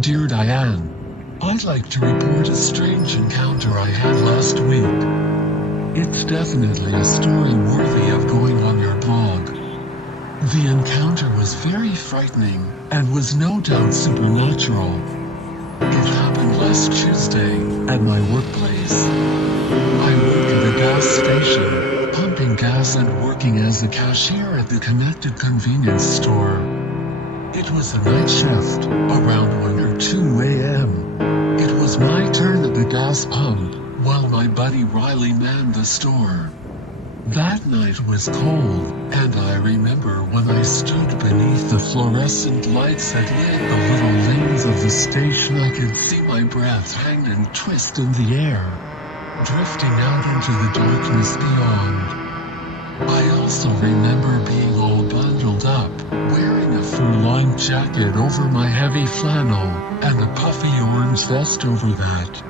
Dear Diane, I'd like to report a strange encounter I had last week. It's definitely a story worthy of going on your blog. The encounter was very frightening, and was no doubt supernatural. It happened last Tuesday, at my workplace. I work at a gas station, pumping gas and working as a cashier at the connected convenience store. It was a night shift, around 1 or 2 a.m. It was my turn at the gas pump, while my buddy Riley manned the store. That night was cold, and I remember when I stood beneath the fluorescent lights that lit the little lanes of the station, I could see my breath hang and twist in the air, drifting out into the darkness beyond. I also remember being all bundled up, wearing a fur-lined jacket over my heavy flannel, and a puffy orange vest over that.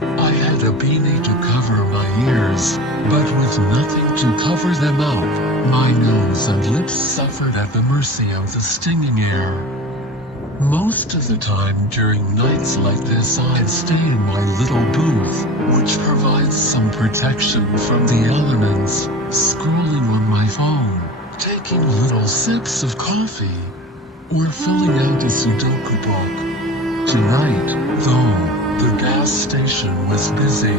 I had a beanie to cover my ears, but with nothing to cover them up, my nose and lips suffered at the mercy of the stinging air. Most of the time during nights like this, I'd stay in my little booth, which provides some protection from the elements, scrolling on my phone, taking little sips of coffee, or filling out a Sudoku book. Tonight, though, the gas station was busy.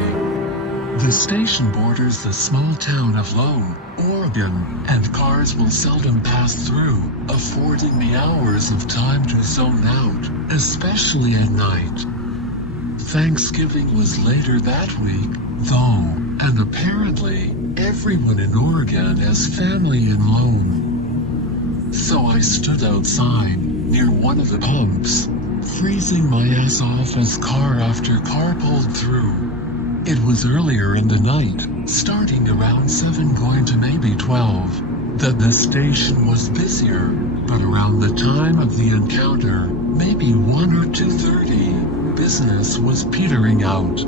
The station borders the small town of Lorn, Oregon, and cars will seldom pass through, affording me hours of time to zone out, especially at night. Thanksgiving was later that week, though, and apparently, everyone in Oregon has family in Lorn. So I stood outside, near one of the pumps, freezing my ass off as car after car pulled through. It was earlier in the night, starting around 7 going to maybe 12, that the station was busier, but around the time of the encounter, maybe 1 or 2:30, business was petering out.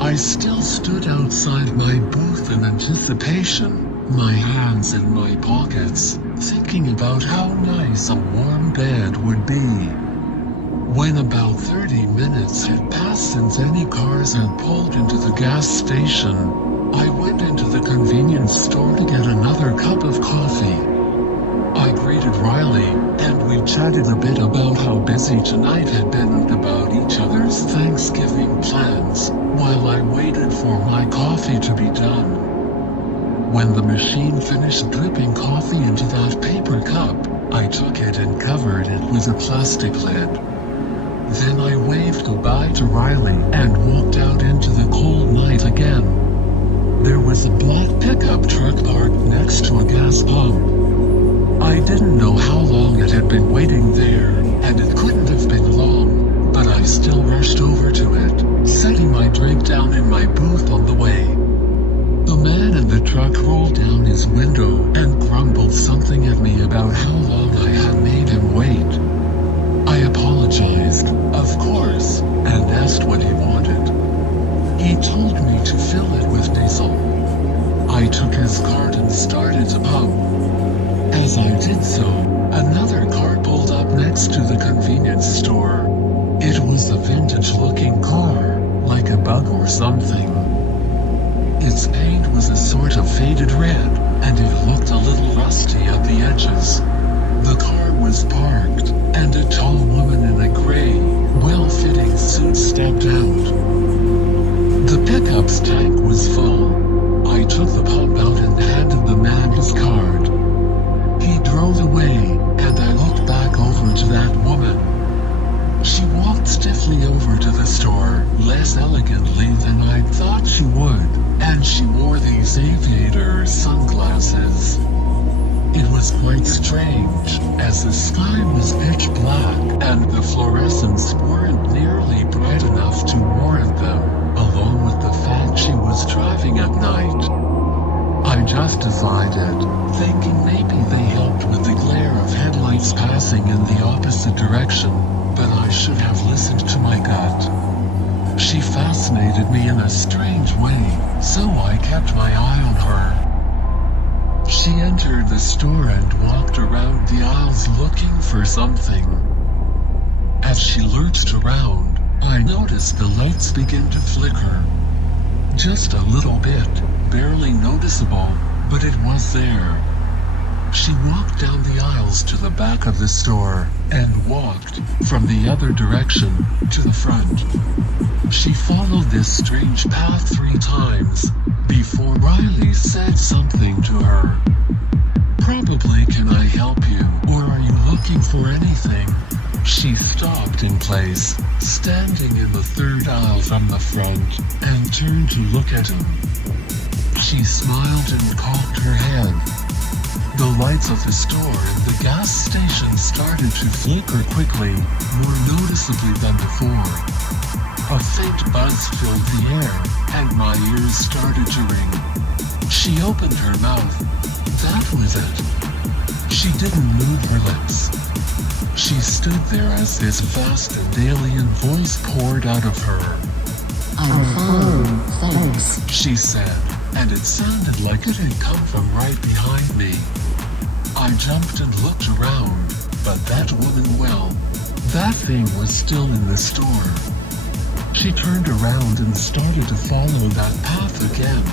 I still stood outside my booth in anticipation, my hands in my pockets, thinking about how nice a warm bed would be. When about 30 minutes had passed since any cars had pulled into the gas station, I went into the convenience store to get another cup of coffee. I greeted Riley, and we chatted a bit about how busy tonight had been and about each other's Thanksgiving plans, while I waited for my coffee to be done. When the machine finished dripping coffee into that paper cup, I took it and covered it with a plastic lid. Then I waved goodbye to Riley and walked out into the cold night again. There was a black pickup truck parked next to a gas pump. I didn't know how long it had been waiting there, and it couldn't have been long, but I still rushed over to it, setting my drink down in my booth on the way. The man in the truck rolled down his window and grumbled something at me about how long I had made him wait. I apologized, of course, and asked what he wanted. He told me to fill it with diesel. I took his cart and started to pump. As I did so, another car pulled up next to the convenience store. It was a vintage-looking car, like a bug or something. Its paint was a sort of faded red, and it looked a little rusty at the edges. The car was parked, and a tall woman in a gray, well-fitting suit stepped out. The pickup's tank was full. I took the pump out and handed the man his card. He drove away, and I looked back over to that woman. She walked stiffly over to the store, less elegantly than I'd thought she would, and she wore these aviator sunglasses. It was quite strange, as the sky was pitch black, and the fluorescents weren't nearly bright enough to warrant them, along with the fact she was driving at night. I just decided, thinking maybe they helped with the glare of headlights passing in the opposite direction, but I should have listened to my gut. She fascinated me in a strange way, so I kept my eye on her. She entered the store and walked around the aisles looking for something. As she lurched around, I noticed the lights begin to flicker. Just a little bit, barely noticeable, but it was there. She walked down the aisles to the back of the store and walked from the other direction to the front. She followed this strange path 3 times before Riley said something to her. Probably, "Can I help you, or are you looking for anything?" She stopped in place, standing in the 3rd aisle from the front, and turned to look at him. She smiled and cocked her head. The lights of the store and the gas station started to flicker quickly, more noticeably than before. A faint buzz filled the air, and my ears started to ring. She opened her mouth. That was it. She didn't move her lips. She stood there as this vast and alien voice poured out of her. "I'm fine, thanks," she said, and it sounded like it had come from right behind me. I jumped and looked around, but that wasn't well. That thing was still in the store. She turned around and started to follow that path again.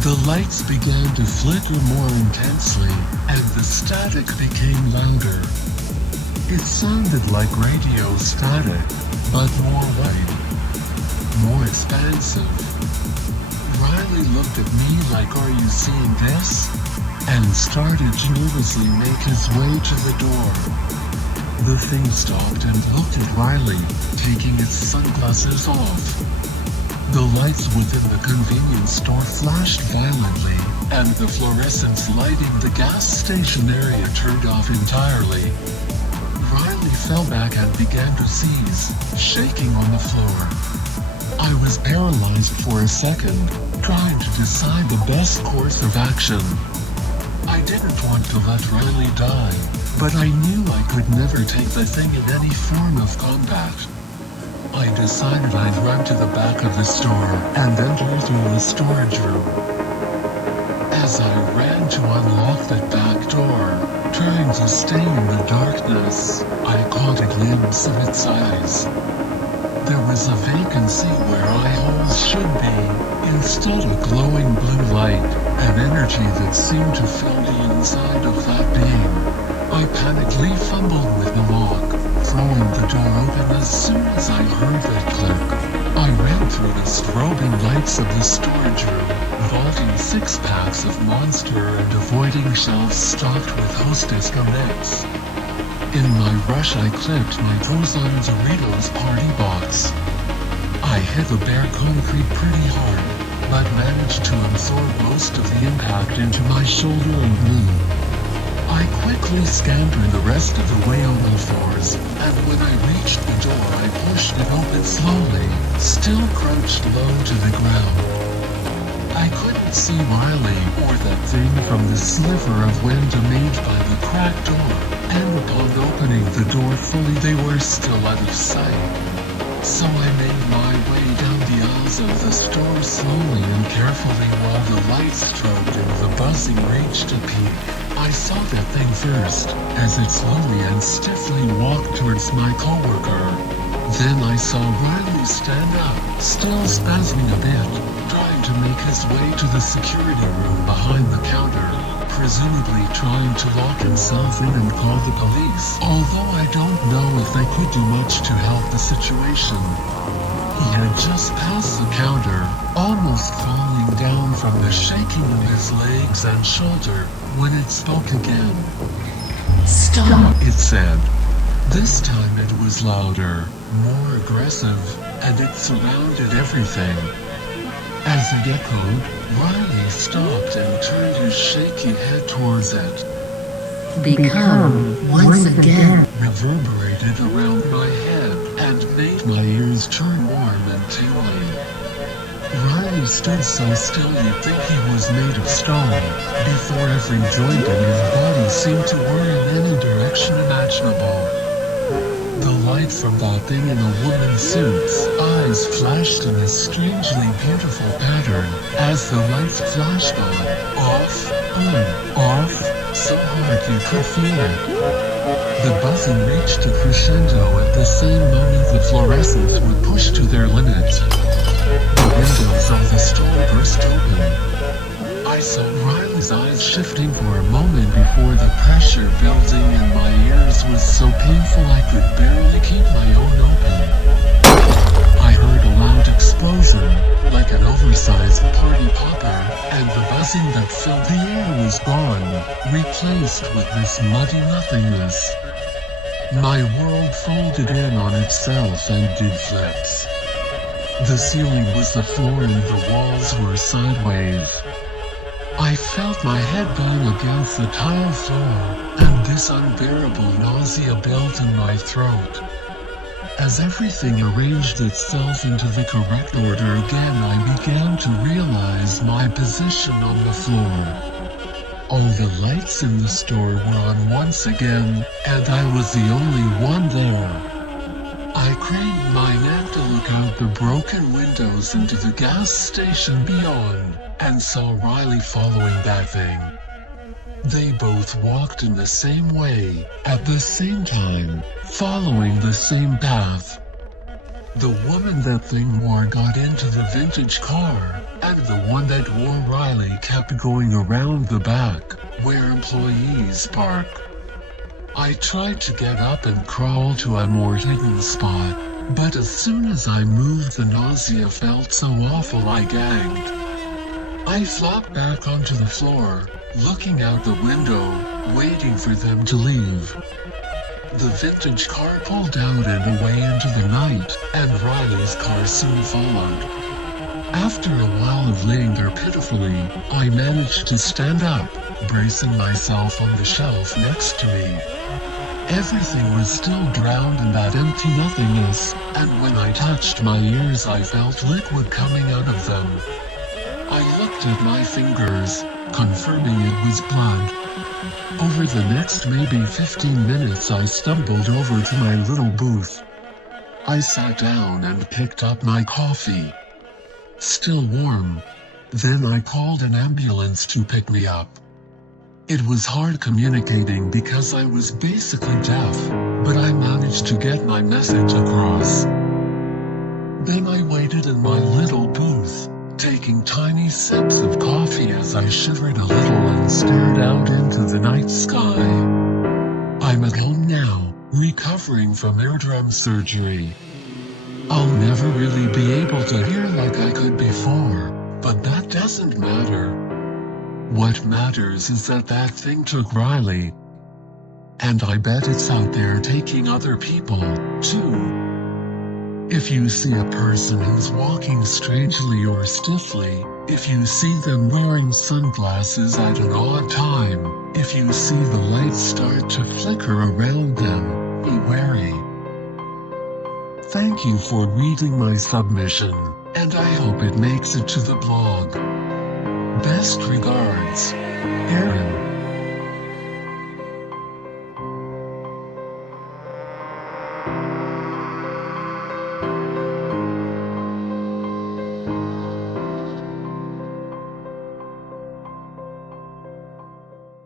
The lights began to flicker more intensely, and the static became louder. It sounded like radio static, but more white, more expansive. Riley looked at me like, "Are you seeing this?" and started to nervously make his way to the door. The thing stopped and looked at Riley, taking its sunglasses off. The lights within the convenience store flashed violently, and the fluorescents lighting the gas station area turned off entirely. Riley fell back and began to seize, shaking on the floor. I was paralyzed for a second, trying to decide the best course of action. I didn't want to let Riley die, but I knew I could never take the thing in any form of combat. I decided I'd run to the back of the store and enter through the storage room. As I ran to unlock the back door, trying to stay in the darkness, I caught a glimpse of its eyes. There was a vacancy where eye holes should be, instead a glowing blue light, an energy that seemed to fill the inside of that being. I panically fumbled with the lock, throwing the door open as soon as I heard that click. I ran through the strobing lights of the storage room, vaulting 6-packs of Monster and avoiding shelves stocked with Hostess Connects. In my rush I clipped my Frozen Doritos party box. I hit the bare concrete pretty hard, but managed to absorb most of the impact into my shoulder and knee. I quickly scampered the rest of the way on all fours, and when I reached the door I pushed it open slowly, still crouched low to the ground. I couldn't see Riley or that thing from the sliver of wind made by the cracked door, and upon opening the door fully they were still out of sight. So I made my way down the aisles of the store slowly and carefully while the lights strobed and the buzzing reached a peak. I saw that thing first, as it slowly and stiffly walked towards my coworker. Then I saw Riley stand up, still spasming a bit, trying to make his way to the security room behind the counter, presumably trying to lock himself in and call the police, although I don't know if they could do much to help the situation. He had just passed the counter, almost falling down from the shaking of his legs and shoulder, when it spoke again. "Stop," it said. This time it was louder, more aggressive, and it surrounded everything. As it echoed, Riley stopped and turned his shaky head towards it. "Become once again," reverberated around my head and made my ears turn warm and tingling. Riley stood so still you'd think he was made of stone, before every joint in his body seemed to whir in any direction imaginable. The light from that thing in a woman's suit's eyes flashed in a strangely beautiful pattern, as the lights flashed on, off, so hard you could feel it. The buzzing reached a crescendo at the same moment the fluorescents were pushed to their limits. The windows of the store burst open. I saw Riley's eyes shifting for a moment before the pressure building in my ears was so painful I could barely keep my own open. I heard a loud explosion, like an oversized party popper, and the buzzing that filled the air was gone, replaced with this muddy nothingness. My world folded in on itself and did flips. The ceiling was the floor and the walls were sideways. I felt my head bang against the tile floor, and this unbearable nausea built in my throat. As everything arranged itself into the correct order again, I began to realize my position on the floor. All the lights in the store were on once again, and I was the only one there. I craned my neck to look out the broken windows into the gas station beyond, and saw Riley following that thing. They both walked in the same way, at the same time, following the same path. The woman that thing wore got into the vintage car, and the one that wore Riley kept going around the back, where employees park. I tried to get up and crawl to a more hidden spot, but as soon as I moved the nausea felt so awful I gagged. I flopped back onto the floor, looking out the window, waiting for them to leave. The vintage car pulled out and away into the night, and Riley's car soon followed. After a while of laying there pitifully, I managed to stand up, bracing myself on the shelf next to me. Everything was still drowned in that empty nothingness, and when I touched my ears I felt liquid coming out of them. I looked at my fingers, confirming it was blood. Over the next maybe 15 minutes I stumbled over to my little booth. I sat down and picked up my coffee. Still warm. Then I called an ambulance to pick me up. It was hard communicating because I was basically deaf, but I managed to get my message across. Then I waited in my little booth, taking tiny sips of coffee as I shivered a little and stared out into the night sky. I'm at home now, recovering from eardrum surgery. I'll never really be able to hear like I could before, but that doesn't matter. What matters is that thing took Riley. And I bet it's out there taking other people, too. If you see a person who's walking strangely or stiffly, if you see them wearing sunglasses at an odd time, if you see the lights start to flicker around them, be wary. Thank you for reading my submission, and I hope it makes it to the blog. Best regards, Aaron.